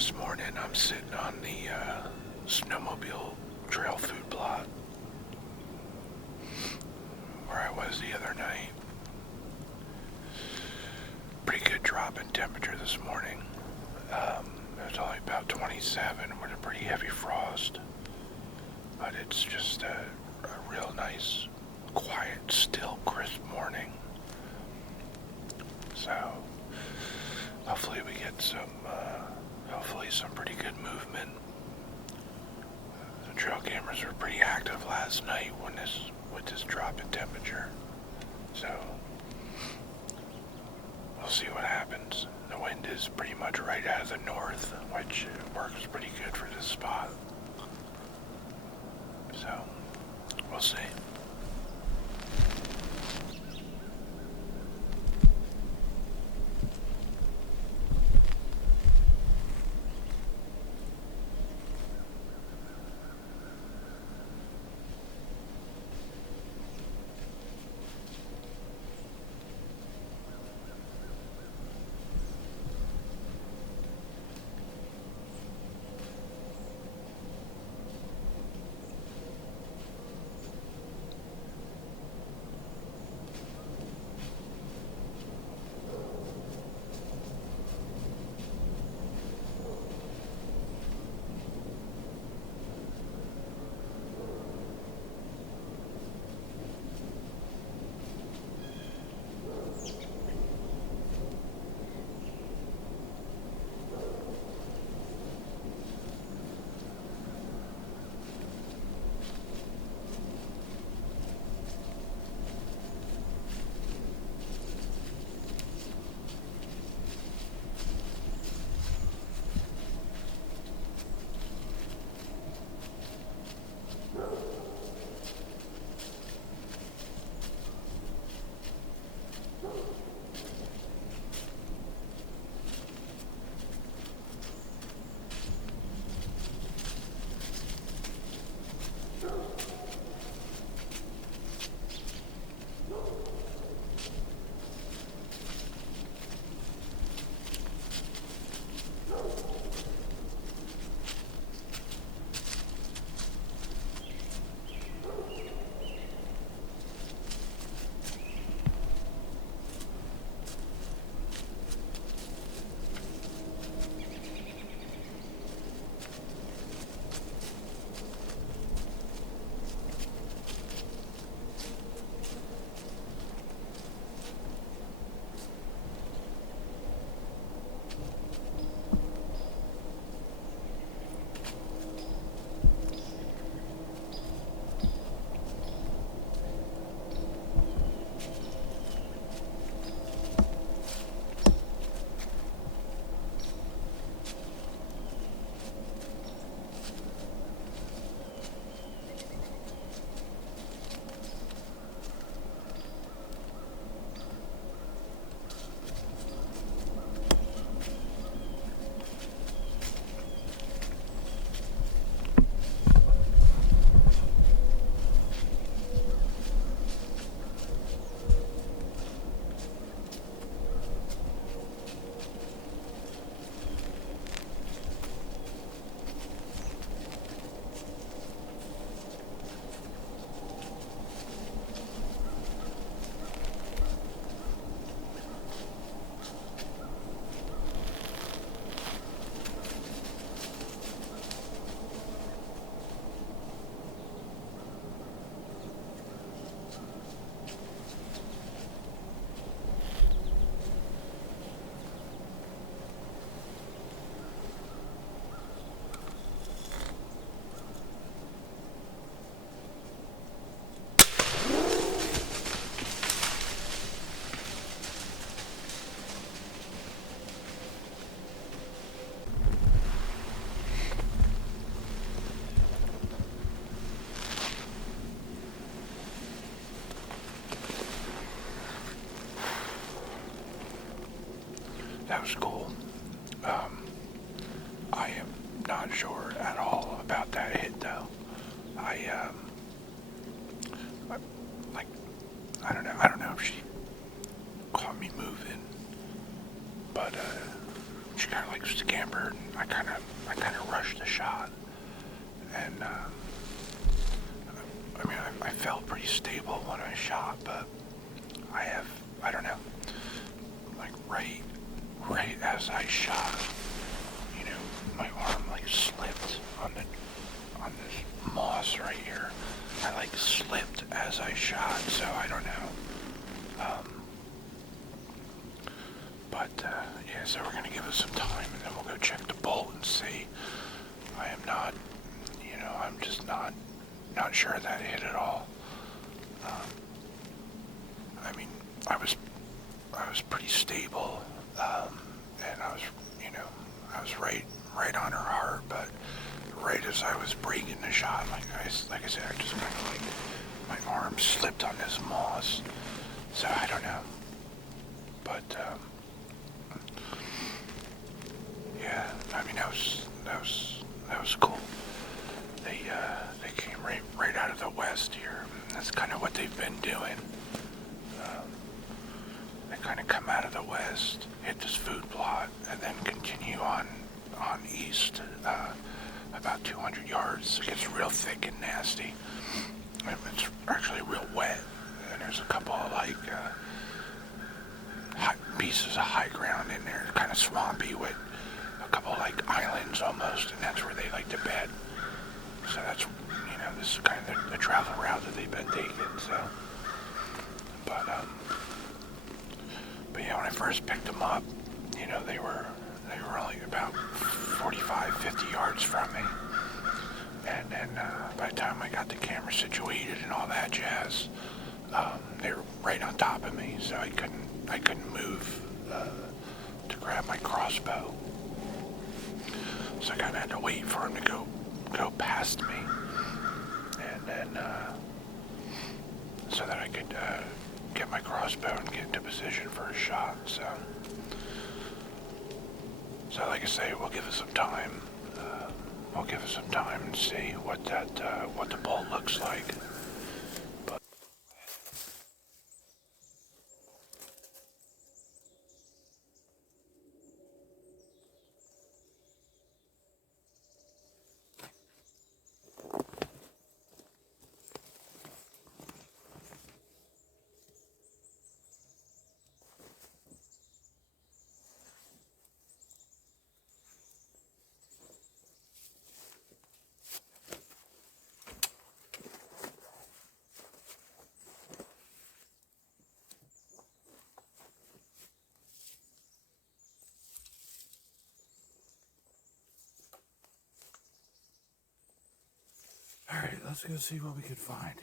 this morning. I'm sitting on the snowmobile trail food plot where I was the other night. Pretty good drop in temperature this morning. It was only about 27 with a pretty heavy frost, but it's just a real nice, quiet, still, crisp morning. So hopefully we get some pretty good movement. The trail cameras were pretty active last night with this drop in temperature. So we'll see what happens. The wind is pretty much right out of the north, which works pretty good for this spot. So we'll see. That was cool. I am not sure at all about that hit though. I don't know if she caught me moving, but she just kind of like scampered. I kind of rushed the shot, and I mean, I felt pretty stable when I shot, but I don't know, like right as I shot, you know, my arm like slipped on this moss right here. I like slipped as I shot, so I don't know. Yeah, so we're gonna give it some time, and then we'll go check the bolt and see. I am not, you know, I'm just not sure that hit at all. I mean, I was pretty stable, and I was, you know, I was right on her heart, but right as I was breaking the shot, like I said, I just kind of like, my arm slipped on this moss, so I don't know, but yeah, I mean, that was cool. They came right out of the west here. That's kind of what they've been doing. They kind of come out of the west, hit this food plot, and then continue on east about 200 yards. It gets real thick and nasty. It's actually real wet, and there's a couple of like pieces of high ground in there, kind of swampy with a couple like islands almost, and that's where they like to bed. So that's, you know, this is kind of the travel route that they've been taking. So, but yeah, when I first picked them up, you know, they were only about 45, 50 yards from me, and then by the time I got the camera situated and all that jazz, they were right on top of me, so I couldn't move to grab my crossbow. So I kind of had to wait for him to go past me, and then so that I could get my crossbow and get into position for a shot. So like I say, we'll give it some time. We'll give it some time and see what the bolt looks like. But all right, let's go see what we can find.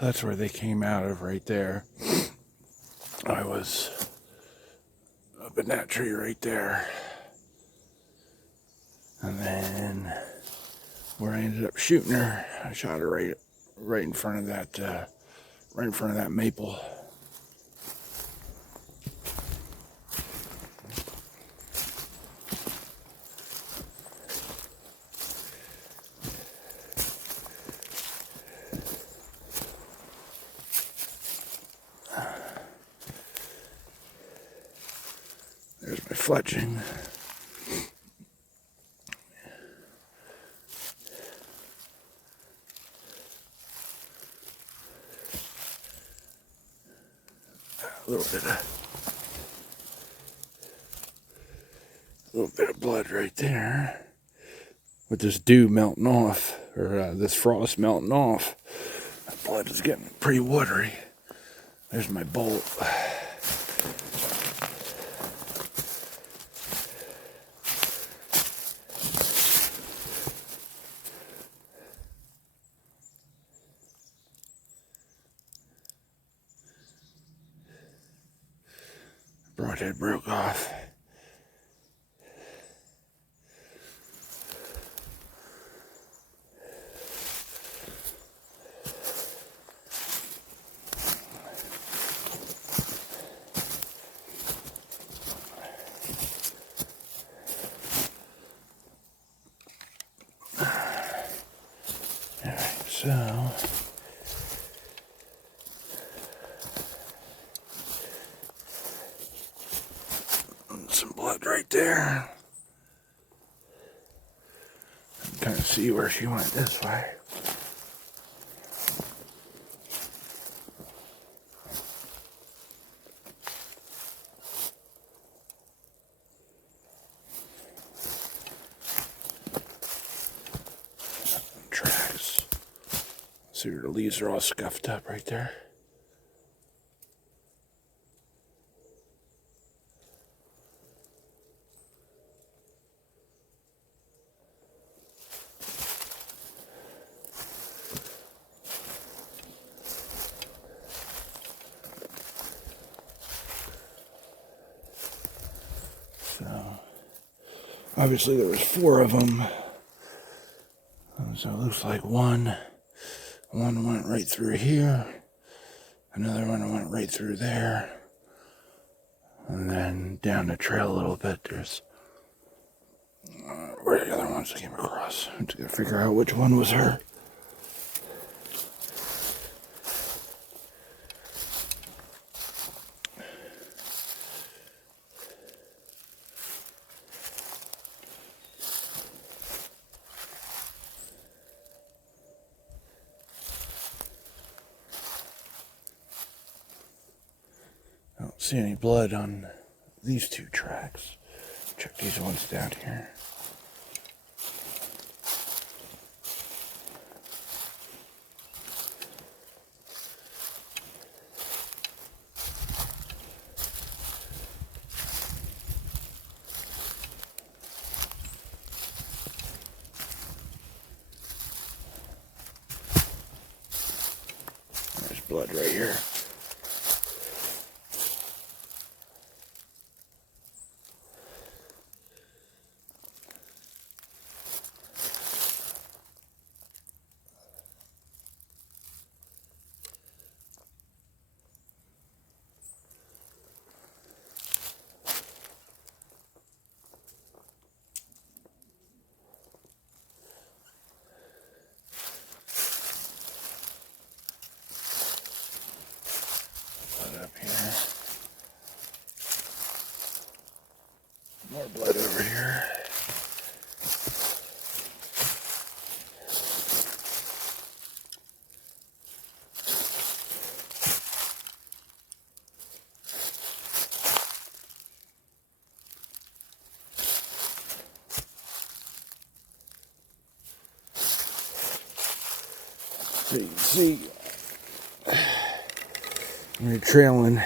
That's where they came out of right there. I was up in that tree right there, and then where I ended up shooting her, I shot her right in front of that maple. There's my fletching. A little bit of blood right there, with this dew melting off, or this frost melting off. That blood is getting pretty watery. There's my bolt. Broadhead broke off. So, some blood right there. Kind of see where she went this way. Tracks. See where the leaves are all scuffed up right there. So, obviously there was 4 of them. So it looks like one went right through here, another one went right through there, and then down the trail a little bit there's where the other ones came across. I'm just gonna figure out which one was her. I don't see any blood on these 2 tracks. Check these ones down here. There's blood right here. More blood over here. So you can see we're trailing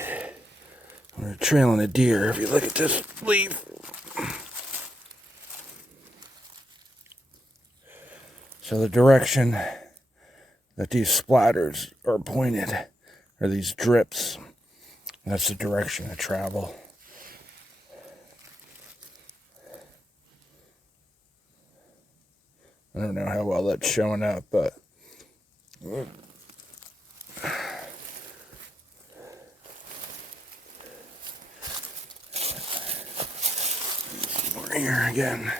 a deer. If you look at this leaf, so the direction that these splatters are pointed, or these drips, that's the direction of travel. I don't know how well that's showing up, but more here again.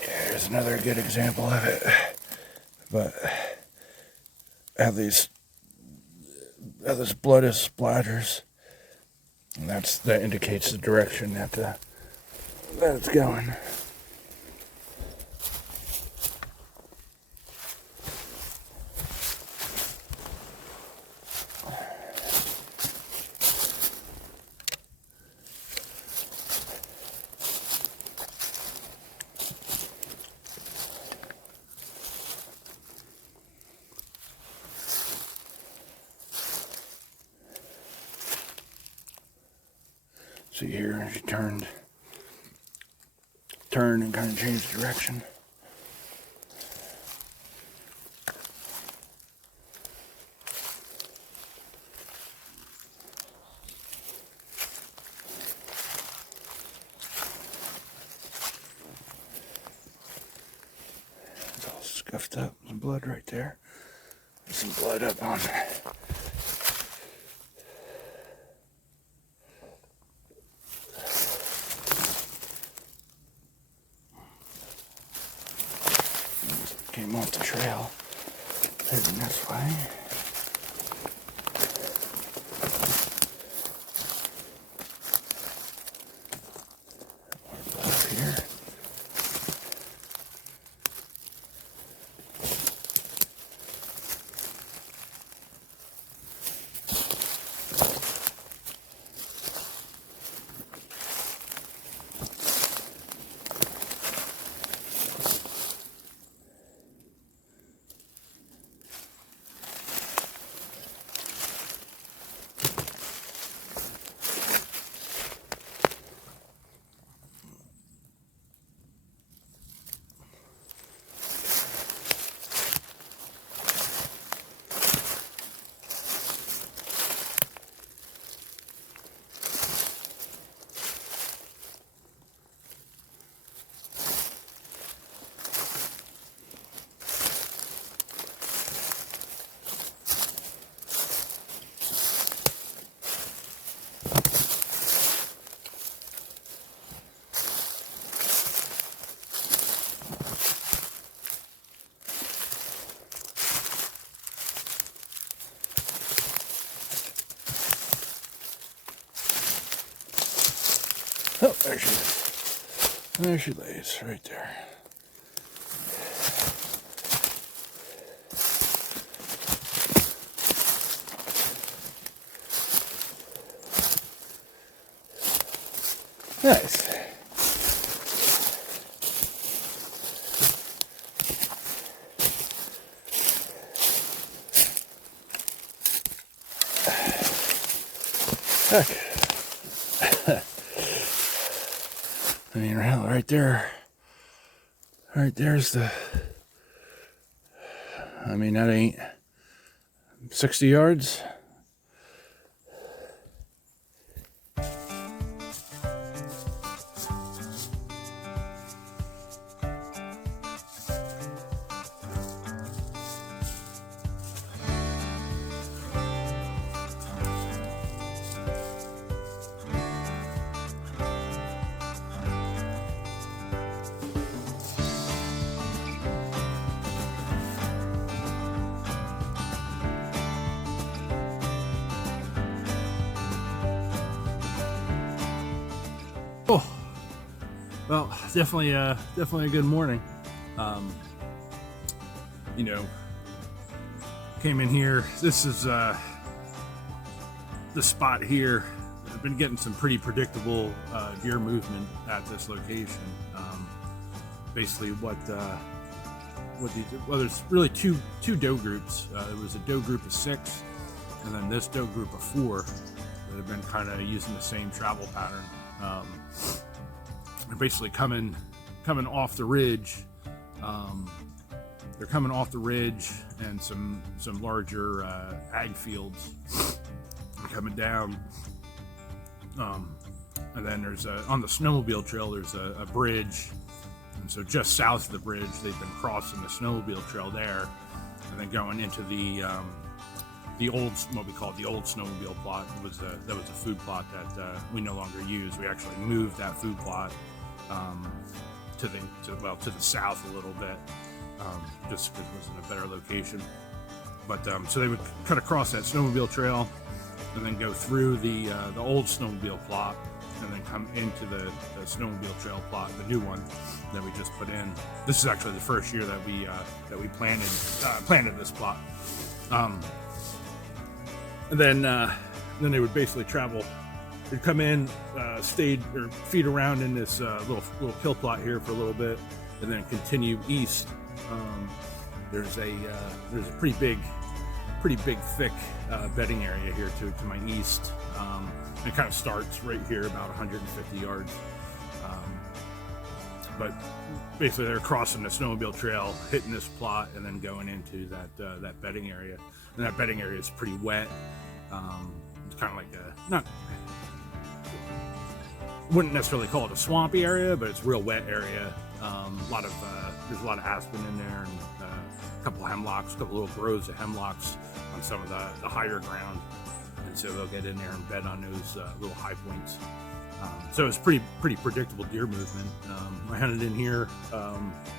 Here's another good example of it, but how this blood is splatters, and that indicates the direction that it's going. See here, she turned and kind of changed direction. It's all scuffed up. Some blood right there. There's some blood up on off the trail, heading this way. More bluff here. Oh, there she is. There she lays, right there. Nice. Okay. I mean, right there, there's the, I mean, that ain't 60 yards. Oh, well, definitely a good morning. You know, came in here. This is the spot here. I've been getting some pretty predictable deer movement at this location. Basically, there's really two doe groups. There was a doe group of 6, and then this doe group of 4 that have been kind of using the same travel pattern. They're basically coming off the ridge. They're coming off the ridge and some larger ag fields coming down. And then there's on the snowmobile trail, there's a bridge. And so just south of the bridge, they've been crossing the snowmobile trail there, and then going into the old, what we call the old snowmobile plot. That was a food plot that we no longer use. We actually moved that food plot to the south a little bit, just because it was in a better location. But so they would cut across that snowmobile trail, and then go through the old snowmobile plot, and then come into the snowmobile trail plot, the new one that we just put in. This is actually the first year that we planted this plot. And then they would basically travel. They'd come in, feed around in this little kill plot here for a little bit, and then continue east. There's a pretty big, thick bedding area here to my east. It kind of starts right here, about 150 yards. But basically, they're crossing the snowmobile trail, hitting this plot, and then going into that bedding area. And that bedding area is pretty wet. It's kind of like wouldn't necessarily call it a swampy area, but it's a real wet area. There's a lot of aspen in there, and a couple of hemlocks, a couple little groves of hemlocks on some of the higher ground. And so they'll get in there and bed on those little high points. So it's pretty predictable deer movement. I hunted in here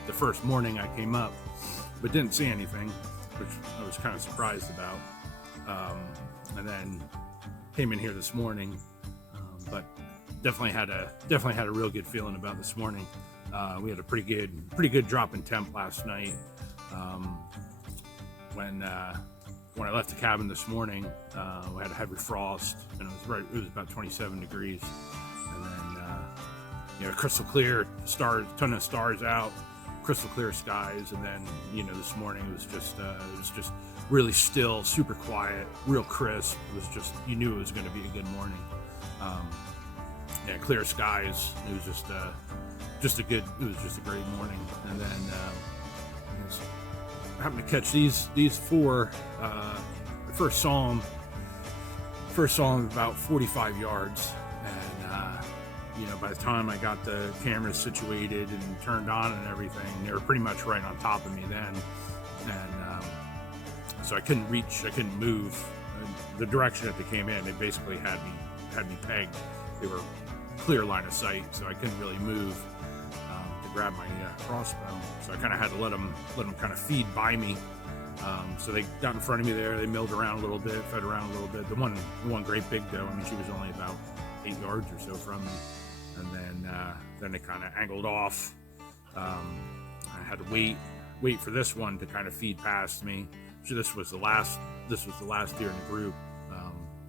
the first morning I came up, but didn't see anything, which I was kind of surprised about. And then came in here this morning, but definitely had a real good feeling about this morning. We had a pretty good drop in temp last night. When I left the cabin this morning, we had a heavy frost, and it was about 27 degrees, and then crystal clear stars, ton of stars out, crystal clear skies, and then this morning it was just really still, super quiet, real crisp. It was just, you knew it was going to be a good morning. Clear skies. It was just a great morning. And then I happened to catch these four. I first saw them about 45 yards, and by the time I got the cameras situated and turned on and everything, they were pretty much right on top of me then, and so I couldn't move. The direction that they came in, they basically had me pegged. They were clear line of sight, so I couldn't really move to grab my crossbow. So I kind of had to let them kind of feed by me. So they got in front of me there. They milled around a little bit, fed around a little bit. The one great big doe, I mean, she was only about 8 yards or so from me, and then they kind of angled off. I had to wait for this one to kind of feed past me. So this was the last deer in the group.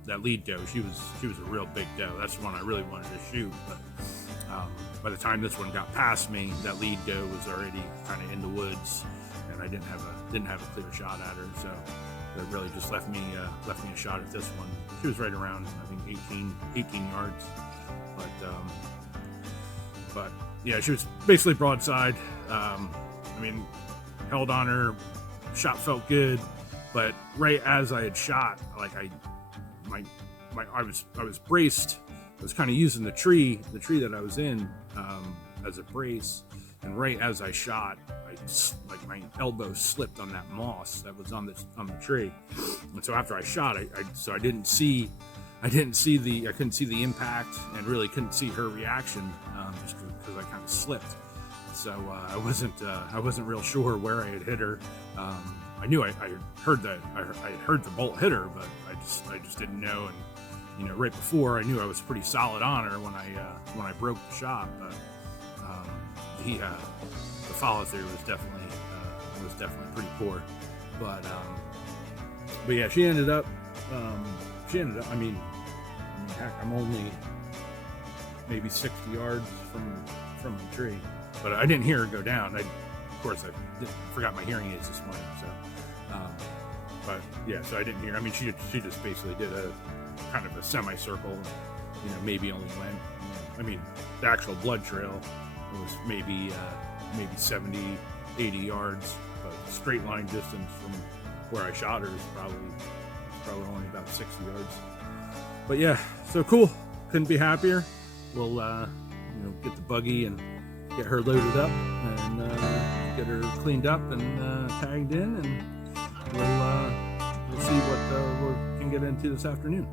That lead doe, she was a real big doe. That's the one I really wanted to shoot. But by the time this one got past me, that lead doe was already kind of in the woods, and I didn't have a clear shot at her. So that really just left me a shot at this one. She was right around, I think, 18 yards. But yeah, she was basically broadside. I mean, held on her, shot felt good, but right as I had shot, like I was braced. I was kind of using the tree that I was in as a brace, and right as I shot, my elbow slipped on that moss that was on the tree, and so after I shot, I couldn't see the impact, and really couldn't see her reaction, just because I kind of slipped. So I wasn't real sure where I had hit her. I knew I heard the bolt hit her, but I just didn't know. And right before, I knew I was pretty solid on her when I broke the shot. But the follow through was definitely pretty poor. But yeah, she ended up. I mean, heck, I'm only maybe 60 yards from the tree, but I didn't hear her go down. Of course, I forgot my hearing aids this morning, so. But yeah, so I didn't hear. I mean, she just basically did a kind of a semicircle, maybe only went. I mean, the actual blood trail was maybe 70, 80 yards, but straight line distance from where I shot her is probably only about 60 yards. But yeah, so cool. Couldn't be happier. We'll get the buggy and get her loaded up and get her cleaned up and tagged in, and we'll see what we can get into this afternoon.